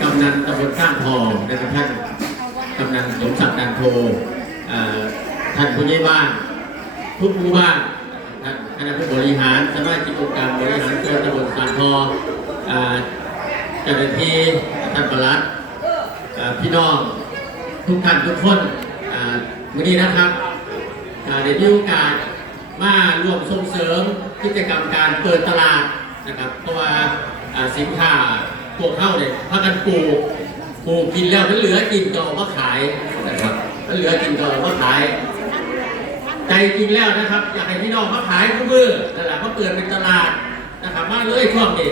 กำนันตำบลข้างทองนะครับท่านกำนันสมศักดิ์ดันโทท่านผู้ใหญ่บ้านทุกหมู่บ้านท่านคณะผู้บริหารสมาชิกองค์การบริหารส่วนตำบลสันทออ่าเจ้าหน้าที่ท่านประหลัดพี่น้องทุกท่านทุกคนวันนี้นะครับอ่าได้มีโอกาสมาร่วมส่งเสริมกิจกรรมการเปิดตลาดนะครับเพราะว่าสินค้า พวกเข้าเนี่ยพากันปลูกปลูกกินแล้วมันเหลือกินก็เอามาขายนะครับมันเหลือกินก็เอามาขาย ใจจริงแล้วนะครับอยากให้พี่น้องมาขายทุกมือตลาดมาเปิดเป็นตลาดนะครับมาเลยช่วงนี้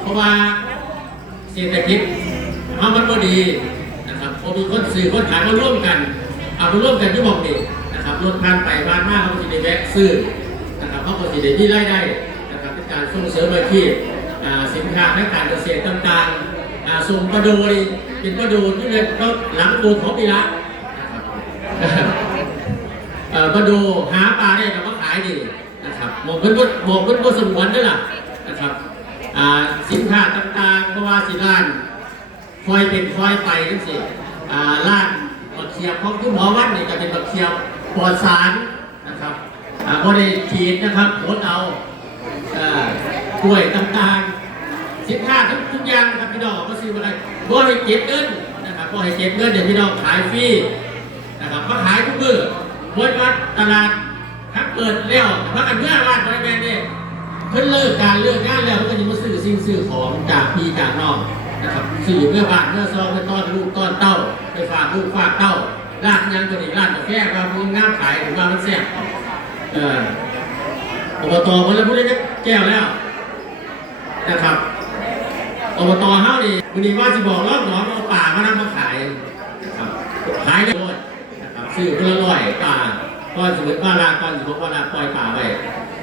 เพราะว่าเศรษฐกิจมันมันก็ดีนะครับพอมีคนซื้อคนขายมาร่วมกันเอามาร่วมกันที่บอกนี่นะครับรถผ่านไปผ่านมาเขาก็จะได้แวะซื้อนะครับเขาก็จะได้มีรายได้นะครับเป็นการส่งเสริมอาชีพ สินค้าและการเกษตรต่างๆส่งกระโดยเป็นกระโดยที่เป็นรถหลังตูนของปีละนะครับเอ่อมาดูหาปลาได้กับมาขายดีนะครับมองเพิ่นบ่มองเพิ่นบ่สมวนด้วยล่ะนะครับสินค้าต่างๆเพราะว่าสิร้านคอยเป็นคอยไปจังซี่อ่าร้านบักเขียบของคุณหมอวันนี่ก็เป็นบักเขียบปลอดสารนะครับอ่าบ่ได้ฉีดนะครับโคตเอากล้วยต่างๆ สินค้าทุกทุกอย่างนะครับพี่น้องก็ซื้อมาได้บ่ให้เก็บเงินนะครับบ่ให้เก็บเงินเดี๋ยวพี่น้องขายฟรีนะครับมาขายทุกมือเปิดวัดตลาดทั้งเปิดแล้วพักกันเมื่อวานบริเวณนี้เพิ่นเลิกการเลิกงานแล้วเพิ่นก็จะมาซื้อสิ่งซื้อของจากพี่จากน้องนะครับซื้อเมื่อบ้านเมื่อซองเมื่อต้อนลูกต้อนเต้า ไปฝากลูกฝากเต้าร้านยังตัวนี้ร้านกาแฟว่ามงงามขายผมว่ามันแซ่บเอออบตมันแล้วพูดได้แก้วแล้วนะครับ อบตเฮานี่วันนี้ว่าสิบอกรอบหนอนเอาป่ามานำมาขายครับขายได้ด้วยนะครับซื้อเพื่อลอยป่าก้อนสมุนป่าลาก้อนสมุนป่าลาปล่อยป่าไว้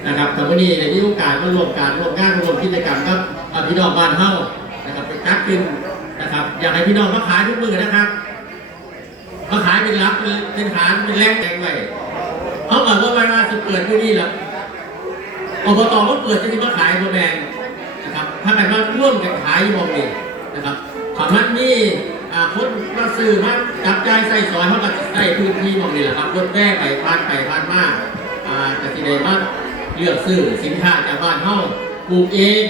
นะครับแต่วันนี้ในที่โอกาสมารวมการร่วมงานร่วมกิจกรรมครับอ่าพี่น้องบ้านเฮานะครับไปจัดขึ้นนะครับอยากให้พี่น้องมาขายทุกมือนะครับมาขายเป็นรับเป็นฐานเป็นแรงแรงไว้เขาบอกว่าเวลาจะเปิดที่นี่แหละอบตเขาเปิดจะที่มาขายโมแดง นะครับถ้ากันมาร่วมกันขายมองนี่นะครับสามารถนี่คนมาซื้อมาจับใจใส่ซอยเขาก็ใส่พื้นที่มองนี่แหละครับรถแว่ไปผ่านไปผ่านมาอ่าแต่ที่ใดมาเลือกซื้อสินค้าจากบ้านเฮาปลูกเอง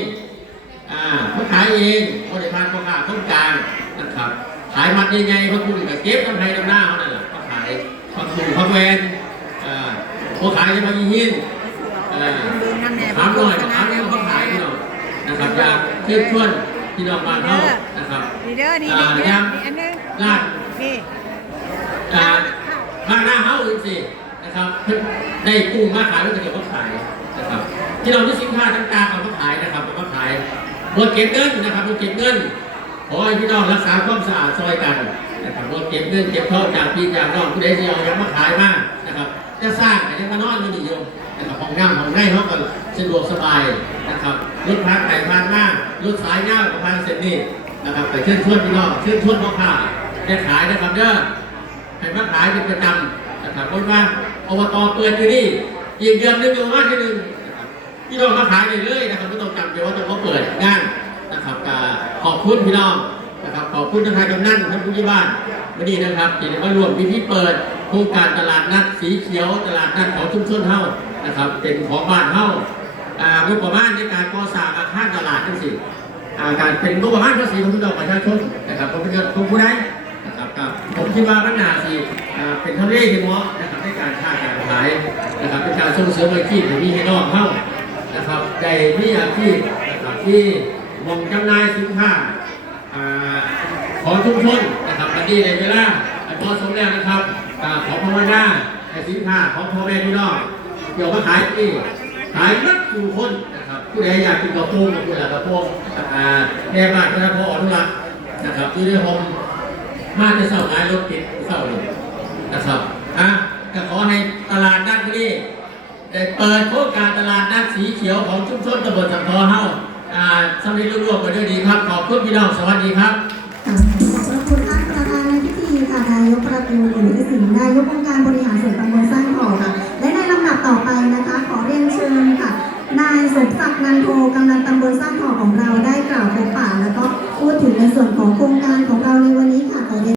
อ่าเขาขายเองบริการพ่อค้าคนกางนะครับ ขายมัดยังไงพระคุณกับเก็บน้ำไทยน้ำหน้าเขานั่นแหละเขาขายพระคุณพระแวนอ่าเขาขายในพระยี่หินอ่าถามหน่อยถามเรื่อยพี่น้องนะครับ อยากเชิญชวนพี่น้องบ้านเขานะครับนี่เด้อนี่อ่านี่ยังนี่อันนึงร้านนี่อ่าบ้าหน้าเฮาจริงๆนะครับเพิ่นได้กุ้มาขายแล้วก็เดี๋ยวเขาขายนะครับ ที่เราที่สินค้าต่างๆเอามาขายนะครับเอามาขายรถเก็บเงินนะครับรถเก็บเงินขอให้พี่น้องรักษาความสะอาดซอยกันนะครับรถเก็บเงินเก็บทองจากพี่จากน้องผู้ใดที่เอายังมาขายมากนะครับจะสร้างแต่ยังมานอนอยู่นี่อยู่นะครับของน้ำของไร่เขาก็ สะดวกสบายนะครับรถพานไก่พานมารถสายเงากับพานเสร็จนี่นะครับไปเชิญชวนพี่น้องเชิญชวนพ่อค้าได้ขายนะครับเด้อให้มาขายเป็นประจำนะครับเพราะว่าอบตเปิดอยู่นี่อีกเดือนนึงอยู่มากที่หนึ่งพี่น้องมาขายได้เลยนะครับไม่ต้องจำเดี๋ยวว่าจะมาเปิดงานนะครับก็ขอบคุณพี่น้องนะครับขอบคุณท่านนายกำนันท่านผู้ใหญ่บ้านวันนี้นะครับที่ได้มารวมพิธีเปิดโครงการตลาดนัดสีเขียวตลาดนัดของชุมชนเฮานะครับเป็นของบ้านเฮาอ่า งบประมาณในการก่อสร้างอาคารตลาดทั้งสิ้นอ่การเป็นงบประมาณภาษีของพี่น้องประชาชนนะครับของประชาชนของผู้ใดนะครับก็ผมคิดว่ามันนาสิอ่เป็นทำเลที่เหมาะนะครับในการค้าการขายนะครับเป็นการส่งเสริมอาชีพให้พี่ให้น้องเข้านะครับได้มีอาชีพนะครับที่มองจำหน่ายสินค้าของชุมชนนะครับอันนี้ในเวลาพอสมแล้วนะครับขอภาวนาให้สินค้าของพ่อแม่พี่น้องเดี๋ยวมาขายที่ ขายมัดสู่คนนะครับผู้ใดอยากกินกระโปงกับผู้ใดกระโปงอ่าแม่บ้านพระพออนุรักษ์นะครับที่ได้ผมมาจะเศร้าขายรถติดเศร้าเลยนะครับอะก็ขอให้ตลาดนัดนี้ได้เปิดโครงการตลาดนัดสีเขียวของชุมชนตำบลสังทอเฮาอ่าสำเร็จรุ่งรืองไปด้วยดีครับ ขอบคุณพี่น้องสวัสดีครับขอบคุณท่านประธานในพิธีค่ะนายกประตูหรือสิงนายกองค์การบริหารส่วนตำบลสร้างขอค่ะ และในลำดับต่อไปนะคะ ขอเรียนเชิญค่ะ นายสมศักดิ์นันโทกำลังตำบลสร้างหอของเราได้กล่าวพบปะแล้วก็พูดถึงในส่วนของโครงการของเราในวันนี้